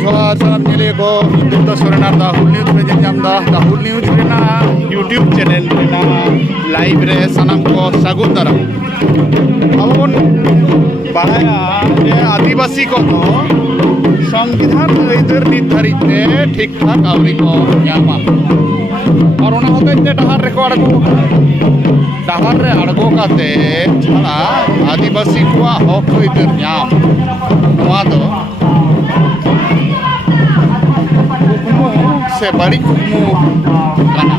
जोहार सालाम nyele ko Dutta Sorenar da Hul News pe jam da Hul News rena YouTube channel rena live re sanam ko sagun daram abon bahaya je adivasi ko to संविधान अइदर निर्धारित ठीक ठाक आवरी को ᱧᱟᱢᱟ और ओना होते ते डहार रे को अड़गो डहार रे अड़गो काते छाड़ा आदिवासी को हक अइदर ᱧᱟᱢ नोआ दो कुकमु से बड़ी कुकमु काना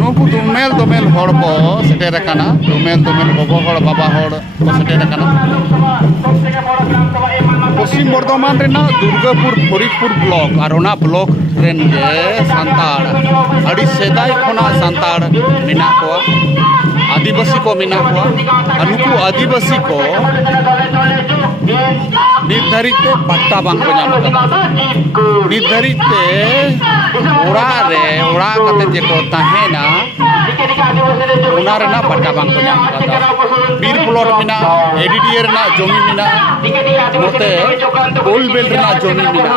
नुकु दोमेल हड़ को सेटेर काना दोमेल गोगो हड़ बाबा हड़ को सेटेर काना पश्चिम बर्धमान रेना दुर्गापुर फरीदपुर ब्लॉक और ओना ब्लॉक रेन जे सांताड़ अड़ी सेदाय खोना सांताड़ मिना को आदिवासी को मिना को अनुकु आदिवासी को निर्धारित पट्टा बांग को नाम निर्धारित ओड़ा रे ओड़ा कते जे को ताहेना ओना रेना पट्टा बांग को नाम कादा बीर प्लॉट मिना एडीडीए रेना जमी मिना नोते गोल बेल रेना जमी मिना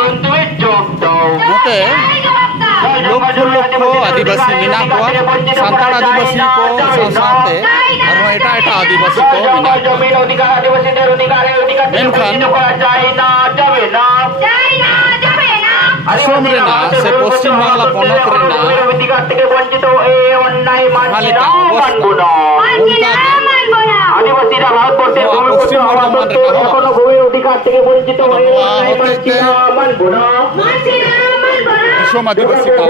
नोते लोक आदिवासी मिना को सांताड़ आदिवासी को साथे और एटा आदिवासी को मिना मेनखान असम रेना से पश्चिम बांग्ला पनत रेना मालिका अवस्था उनका आदिवासीरा भारतवर्षे पश्चिम बर्धमान रेना कोनो भूमि अधिकार থেকে বঞ্চিত হয়ে विश्व आदिवासी का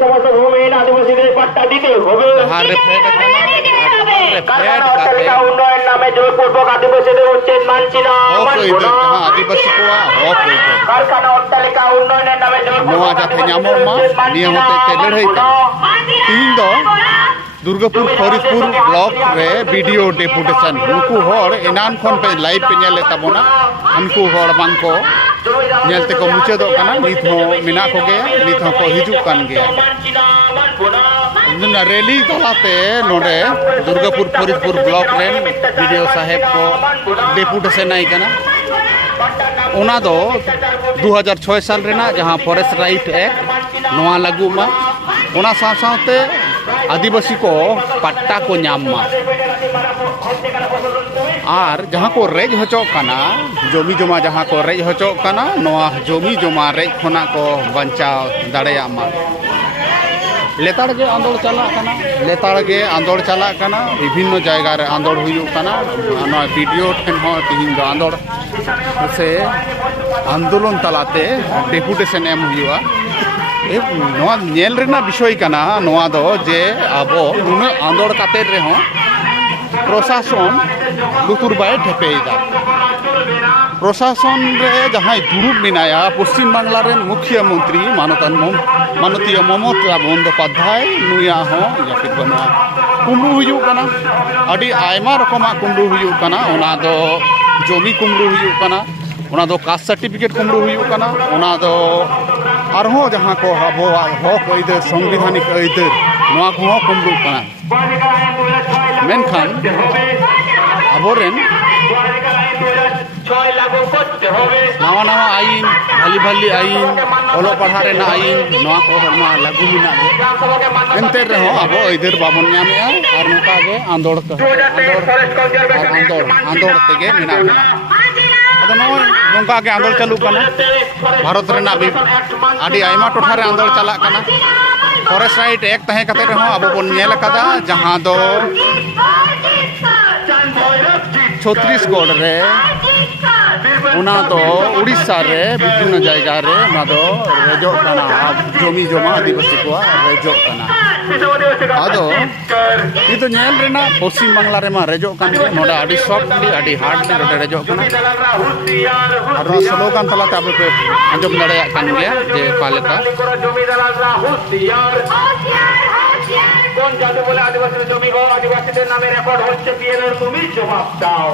समस्त भूमि आदिवासीদের पट्टा দিতে হবে আর রেফারেন্ড का उन्नयन नामे জোরপূর্বক আদিবাসীদের উচ্ছেদ মানছি না आदिवासी को हक कारखाना অট্টালিকা উন্নয়নের নামে জোরপূর্বক जाते ᱧᱟᱢᱚᱜ मा निये होते ते लड़ाई का तीन दो दुर्गापुर फरीदपुर ब्लॉक रे वीडियो डेपुटेशन नुकु हर एनान खन पे लाइव पे नेले ताबोना उनको हर बांग को नेलते को मुचादो काना नित हो मिना को गे नित हो को हिजु कान गे ना रैली तलाते नोडे दुर्गापुर फरीदपुर ब्लॉक रेन वीडियो साहेब को डेपुटेशन आई काना ओना दो 2006 साल रेना जहां फॉरेस्ट राइट एक्ट नोआ लागू मा ओना साथे आदिवासी को पट्टा को ᱧᱟᱢ मा और जहाँ को रेज हचो काना जमी जमा जहाँ को रेज हचो काना नोआ जमी जमा रेज खोना को बंचाव दाड़ेया मा लेताड़ के आंदोलन चला काना विभिन्न जगह रे आंदोलन हुयु काना ना वीडियो ठेन हो तिहिन दो आंदोलन से आंदोलन तलाते डेपुटेशन एम हुआ नोआ नेल रेना विषय काना नोआ दो जे आबो नुना आंदोलन काते रे हो प्रशासन लुतुर बाय ठेपेदा प्रशासन रे जहां दुरुब मिनाया पश्चिम बांग्ला रेन मुख्यमंत्री माननीय ममता बंदोपाध्याय नुया हो या फिर बना कुमरू हुयु काना अडी आयमा रकमा कुमरू हुयु काना ओना दो जमी कुमरू हुयु काना ओना दो कास्ट सर्टिफिकेट कुमरू हुयु काना ओना दो आरहो जहां को आबो हक अइदर संवैधानिक अइदर नोआ को कुमरू काना मेनखान आबोरेन नवा नवा आईन भाली आईन ओलो पढ़ा रेना आईन नोआ को हरमा लागू मिना गे एनते रहो आबो अइदर बाबन ᱧᱟᱢᱮᱟ और नोका गे आंदोलन तेगे मिना अदो नोंका गे आंदोलन चालू काना भारत रेना भी आडी आयमा टोठा रे आंदोलन चला काना फॉरेस्ट राइट एक्ट तहे कते रहो आबो बन नेल कादा जहां दो छत्तीसगढ़ रे उना तो उड़ीसा रे विभिन्न जगह रे ना दो रेजो काना जमी जमा आदिवासी को रेजो काना आदो ये तो नेल रेना पश्चिम बांग्ला रे मा रेजो कान नोडा आडी सॉफ्टली आडी हार्डली नोडा रेजो काना और स्लोगन तलाते अब पे अंजम लड़ाया कान गया जे पालेका কোন জাদু বলে আদিবাসীদের জমি গো আদিবাসীদের নামে রেকর্ড হচ্ছে পিএলের তুমি জবাব দাও।